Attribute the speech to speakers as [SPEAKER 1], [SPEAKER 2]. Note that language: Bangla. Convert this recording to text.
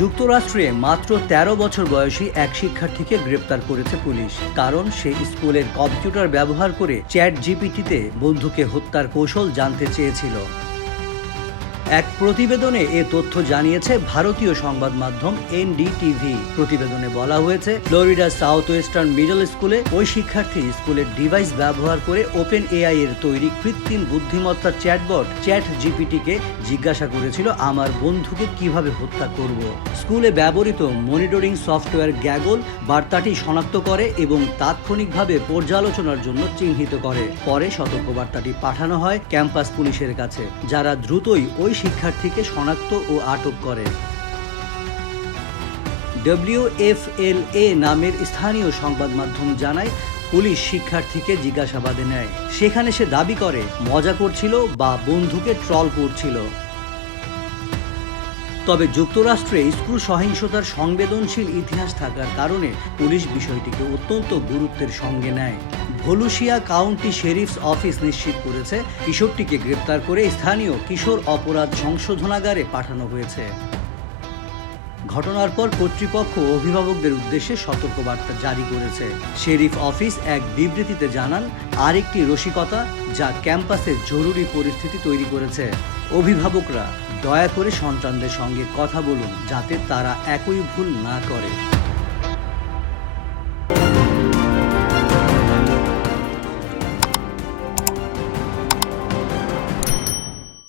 [SPEAKER 1] যুক্তরাষ্ট্রে মাত্র ১৩ বছর বয়সী এক শিক্ষার্থীকে গ্রেপ্তার করেছে পুলিশ, কারণ সে স্কুলের কম্পিউটার ব্যবহার করে চ্যাট জিপিটিতে বন্ধুকে হত্যার কৌশল জানতে চেয়েছিল। এক প্রতিবেদনে এ তথ্য জানিয়েছে ভারতীয় সংবাদ মাধ্যম এনডিটিভি। প্রতিবেদনে বলা হয়েছে ফ্লোরিডা সাউথ ওয়েস্টার্ন মিডল স্কুলে ওই শিক্ষার্থী স্কুলের ডিভাইস ব্যবহার করে ওপেন এআই এর তৈরি কৃত্রিম বুদ্ধিমত্তার চ্যাটবট চ্যাট জিপিটিকে জিজ্ঞাসা করেছিল, আমার বন্ধুকে কীভাবে হত্যা করব? স্কুলে ব্যবহৃত মনিটরিং সফটওয়্যার গ্যাগল বার্তাটি শনাক্ত করে এবং তাৎক্ষণিকভাবে পর্যালোচনার জন্য চিহ্নিত করে। পরে সতর্কবার্তাটি পাঠানো হয় ক্যাম্পাস পুলিশের কাছে, যারা দ্রুতই ওই শিক্ষার্থীকে শনাক্ত ও আটক করে ডব্লিউএফএলএ নামের স্থানীয় সংবাদ মাধ্যম জানায়, পুলিশ শিক্ষার্থীকে জিজ্ঞাসাবাদে নেয়। সেখানে সে দাবি করে, মজা করছিল বা বন্ধুকে ট্রল করছিল। তবে যুক্তরাষ্ট্রে স্কুল সহিংসতার সংবেদনশীল ইতিহাস থাকার কারণে পুলিশ বিষয়টিকে অত্যন্ত গুরুত্বের সঙ্গে নেয়। ভলুশিয়া কাউন্টি শেরিফস অফিস নিশ্চিত করেছে। কিশোরটিকে গ্রেপ্তার করে স্থানীয় কিশোর অপরাধ সংশোধনাগারে পাঠানো হয়েছে। ঘটনার পর কর্তৃপক্ষ অভিভাবকদের উদ্দেশ্যে সতর্কবার্তা জারি করেছে। শেরিফ অফিস এক বিবৃতিতে জানান, আরেকটি রসিকতা যা ক্যাম্পাসে জরুরি পরিস্থিতি তৈরি করেছে। অভিভাবকরা, দয়া করে সন্তানদের সঙ্গে কথা বলুন যাতে তারা একই ভুল না করে।